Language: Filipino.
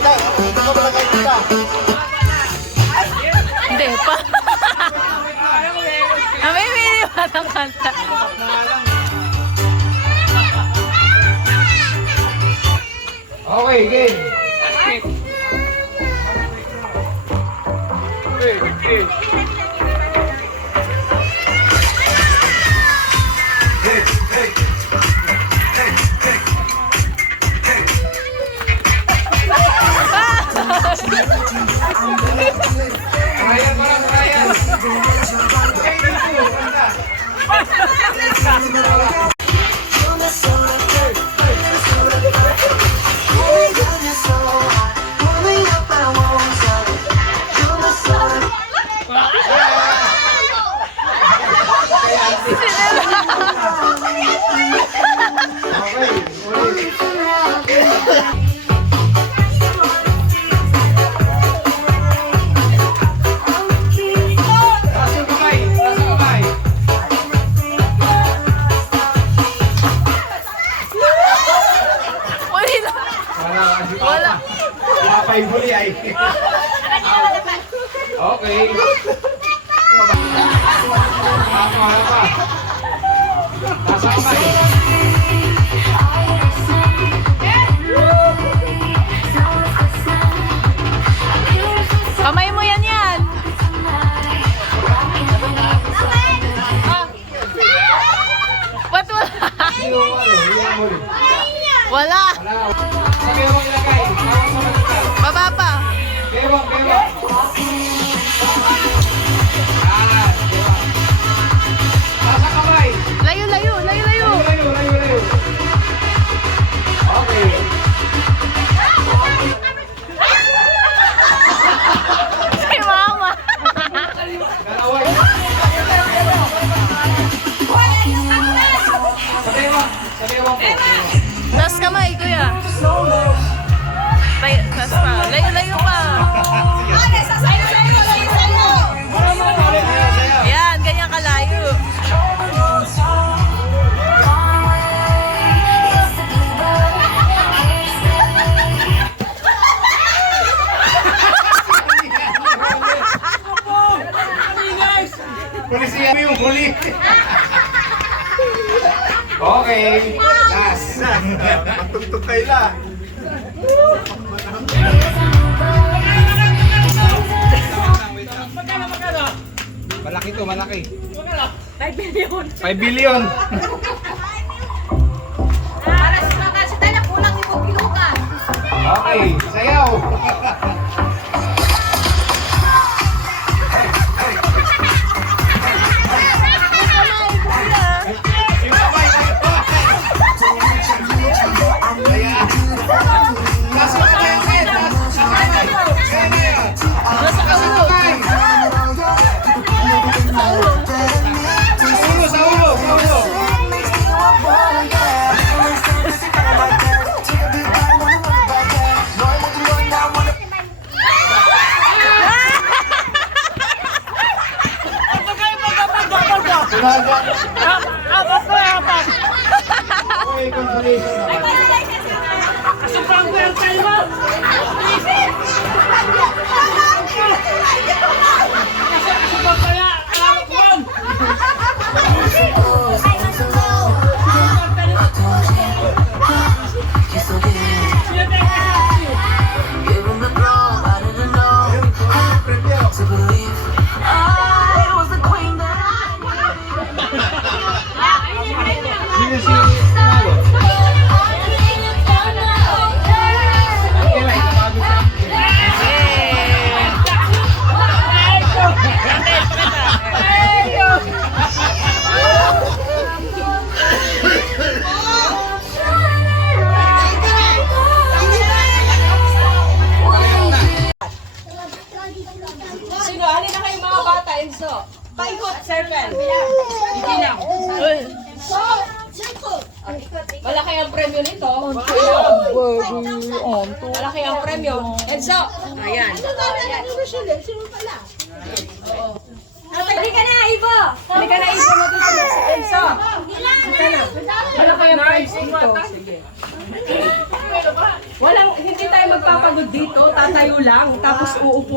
kita. Dito ka malagay kita. Hindi pa. Namimili pa ng kanta. Okay, game. Wala. Wala pa yung huli ay. Okay. Wala pa. Nasa kamay. Kamay mo yan yan. Ba't wala? Wala. Sa bewang ilagay. Baba pa. Bewang. Nasa kamay. Layo. Layo. Okay. Si mama. Dalaway. Sa bewang po. Tas kamay, kuya. Tas pa. Layo pa. Yan, ganyan kalayo. Polisiya mo yung huli. Okay. Last. Magtugtog kayo lang. Malaki to, malaki. 5 million. 5 billion. Para sa mga kasita na kulang yung pilukan. Okay, sayaw. Okay, consolation naman. Sobrang ko yung kalma. Sino? Alin na kayo mga bata, Enzo? Paikot, circle. Hindi lang. Malaki ang premyo nito. Malaki ang premyo. Enzo. Ayan. Halika na, Ibo! Halika na, Ibo mo dito. Enzo. Halika na. Malaki ang prize dito. Sige. Walang, hindi tayo magpapagod dito, tatayo lang, tapos uupo